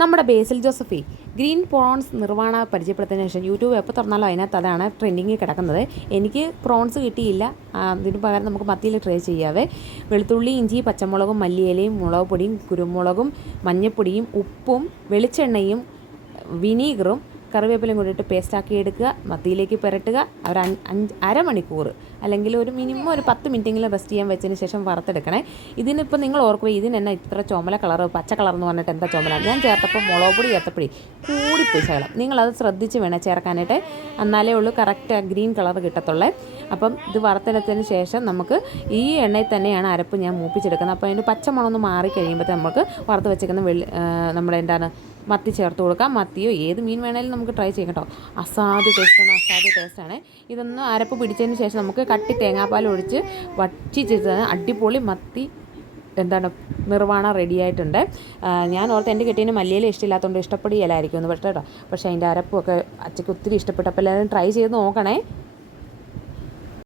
നമ്മുടെ ബേസിൽ ജോസഫി green prawns നിർവ്വാണ പരിചയപ്പെടുത്തിയതിനു ശേഷം YouTube എപ്പോൾ തുറന്നാലും അതിനകത്ത് അതാണ് ട്രെൻഡിങ്ങിൽ കിടക്കുന്നത്. എനിക്ക് പ്രോൺസ് കിട്ടിയില്ല, അതിന് പകരം നമുക്ക് മത്തിയിൽ ട്രൈ ചെയ്യാവേ. വെളുത്തുള്ളി, ഇഞ്ചി, പച്ചമുളകും, മല്ലിയിലയും, മുളക് പൊടിയും, കുരുമുളകും, മഞ്ഞൾപ്പൊടിയും, ഉപ്പും, വെളിച്ചെണ്ണയും, വിനീഗറും, കറിവേപ്പിലയും കൂടിയിട്ട് പേസ്റ്റാക്കി എടുക്കുക. മത്തിയിലേക്ക് പുരട്ടുക. ഒരു അരമണിക്കൂർ അല്ലെങ്കിൽ ഒരു മിനിമം ഒരു 10 മിനിറ്റെങ്കിലും റെസ്റ്റ് ചെയ്യാൻ വെച്ചതിന് ശേഷം വറുത്തെടുക്കണേ. ഇതിനിപ്പോൾ നിങ്ങൾ ഓർക്കുക, ഇതിനെന്നെ ഇത്ര ചുമല കളർ, പച്ച കളർ എന്ന് പറഞ്ഞിട്ട് എന്താ ചുമല? ഞാൻ ചേർത്തപ്പോൾ മുളക് പൊടി ഏത്തപ്പൊടി കൂടിപ്പോയി ശകലം. നിങ്ങളത് ശ്രദ്ധിച്ച് വേണേൽ ചേർക്കാനായിട്ട്, എന്നാലേ ഉള്ളൂ കറക്റ്റ് ഗ്രീൻ കളർ കിട്ടത്തുള്ളേ. അപ്പം ഇത് വറുത്തെടുത്തതിന് ശേഷം നമുക്ക് ഈ എണ്ണയിൽ തന്നെയാണ് അരപ്പ് ഞാൻ മൂപ്പിച്ചെടുക്കുന്നത്. അപ്പോൾ അതിൻ്റെ പച്ചമണം ഒന്ന് മാറി കഴിയുമ്പോഴത്തെ നമുക്ക് വറുത്ത് വെച്ചേക്കുന്ന നമ്മുടെ എന്താണ് മത്തി ചേർത്ത് കൊടുക്കാം. മത്തിയോ ഏത് മീൻ വേണേലും നമുക്ക് ട്രൈ ചെയ്യാം കേട്ടോ. അസാധ്യ ടേസ്റ്റാണ്. ഇതൊന്ന് അരപ്പ് പിടിച്ചതിന് ശേഷം നമുക്ക് കട്ടി തേങ്ങാപ്പാൽ ഒഴിച്ച് വറ്റിച്ച് അടിപൊളി മത്തി നിർവ്വാണ റെഡി ആയിട്ടുണ്ട്. ഞാൻ ഓർത്ത് എൻ്റെ കെട്ടിയതിന് മല്ലിയില ഇഷ്ടമില്ലാത്തതുകൊണ്ട് ഇഷ്ടപ്പെടുകയില്ലായിരിക്കും എന്ന് കേട്ടോ. പക്ഷേ അതിൻ്റെ അരപ്പൊക്കെ അച്ചയ്ക്ക് ഒത്തിരി ഇഷ്ടപ്പെട്ടപ്പോൾ എല്ലാവരും ട്രൈ ചെയ്ത് നോക്കണേ.